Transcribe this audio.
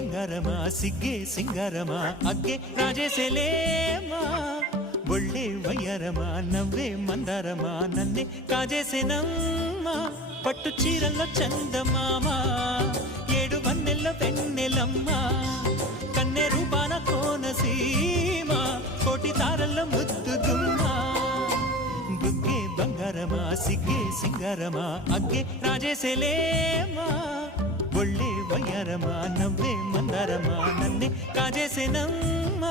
ಬಂಗಾರಮ ಸಿಗ್ಗೆ ಸಿಂಗಾರಮ ಅಗ್ಗೆ ರಾಜೇಸೆಲೇಮಾ ಒಳ್ಳೆ ವಯ್ಯಾರಮ ನವ್ವే మందారమ నన్నే కాజేసెనమ్మా పట్టు చీరల్లో చందమామ ఏడు వన్నెల్ల వెన్నెలమ్మ కన్నె రూపాన కోనసీమ కోటి తారల్లో ముద్దుగుమ్మ బుగ్గే బంగారమ సిగ్గే సింగారమ అగ్గే రాజేసెలేమా ఒళ్ళే వయ్యారమ నవ్వే మందారమ నన్నే కాజేసెనమ్మా